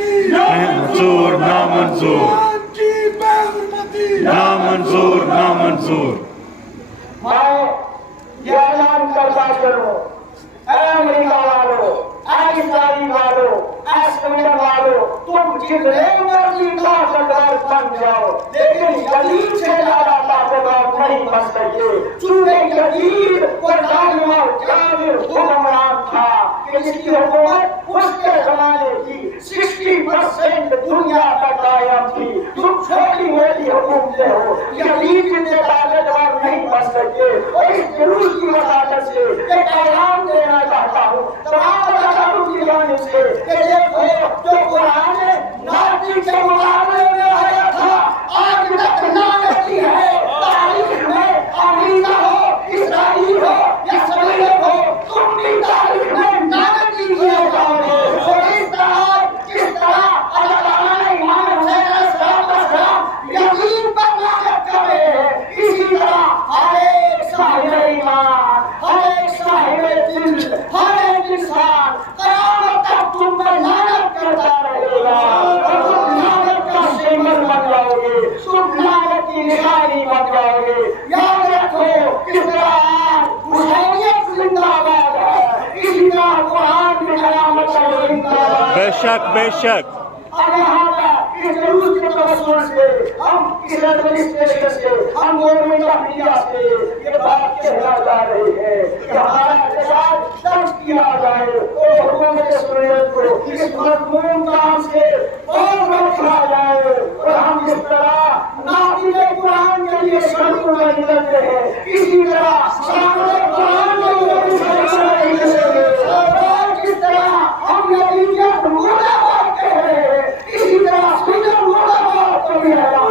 منظور نامنظور نامنظور نامنظور. میں یہ اعلان کرتا چلوں، اے امریکہ والو، اے اسرائیل والو، اے سویڈن والو، تم جتنے مرضی طاقتور بن جاؤ لیکن یزید سے زیادہ طاقتور نہیں بن سکتے. چونکہ یزید وہ ظالم اور جابر حکمران تھا کہ جس کی حکومت اس کے زمانے کی 60% دنیا تک قائم تھی. تم چھوٹی موٹی حکومتیں ہو، یزید جتنے طاقتور نہیں بن سکتے. اور اس جلوس کی وجہ سے ایک اعلان دینا چاہتا ہوں تمام مذہبوں کی جانب سے کہ دیکھو جو قرآن نازل کے مقابلے میں آیا تھا آج تک نامتی ہے. تاریخ میں امریکہ ہو، اسرائیل ہو یا سویڈن ہو، تم بھی تاریخ میں نامتی کیے جاؤ گے. اور اس طرح اللہ تعالیٰ نے امام حسین علیہ السلام یزید پر لعنت کر رہے ہیں. اسی طرح ہر ایک صاحب ایمان، ہر ایک صاحب دل، ہر ایک انسان قیامت تک تم پر لعنت کرتا رہے گا. اور تم لعنت کا سمبل بن جاؤ گے، تم لعنت کی نشانی بن جاؤ گے. یاد رکھو کس طرح حسینیت زندہ باد ہے، اسی طرح قرآن کی قیامت تک زندہ باد. بے شک بے شک. اس جلوس کے توسل سے ہم اس ایڈمنسٹریشن سے ہم گورنمنٹ آف انڈیا سے یہ بات کہنا جا رہے ہیں کہ ہمارا احتجاج درج کیا جائے اور حکومت سویڈن کو اس مضمون کام سے اور روکا جائے. اور ہم جس طرح نافذ قرآن کے لیے سڑکوں میں نکلتے ہیں اسی طرح سامنے قرآن کے لیے سڑکوں میں نکلتے ہیں. اور جس طرح ہم یزیدیت مردہ باد کہہ رہے ہیں اسی طرح سویڈن مردہ باد کو بھی اعلان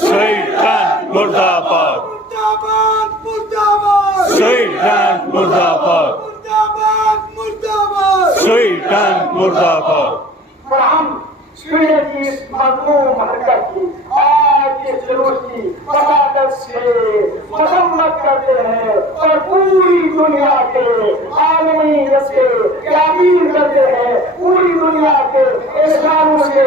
سویڈن مرد آباد. سویڈن مرد آباد. سویڈن مرد آباد. اور ہم سویڈن کی اس مظلوم حرکت کی آج اس جلوس کی وساطت سے مذمت کرتے ہیں اور پوری دنیا کے عالمی سے اپیل کرتے ہیں، پوری دنیا کے اسلاموں سے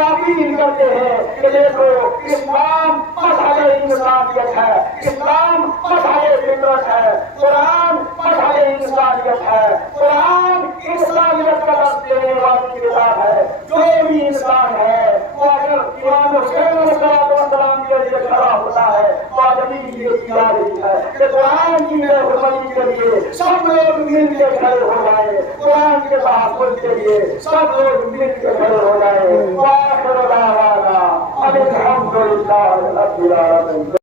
اپیل کرتے ہیں کہ دیکھو اسلام مذہب انسانیت ہے، اسلام مذہب فطرت ہے، قرآن مذہب انسانیت ہے، قرآن انسانیت کا درس دینے والی کتاب ہے. جو بھی انسان ہے وہ اگر امام حسین علیہ السلام کے لیے کھڑا ہوتا ہے تو آدمی یہ کیا رہی ہے کہ قرآن کی حرمتی کے لیے سب لوگ مل کے کھڑے ہو جائے، قرآن کے تحفظ کے لیے سب لوگ مل کے کھڑے ہو جائے. وآخر دعوانا ان الحمد للہ رب العالمین.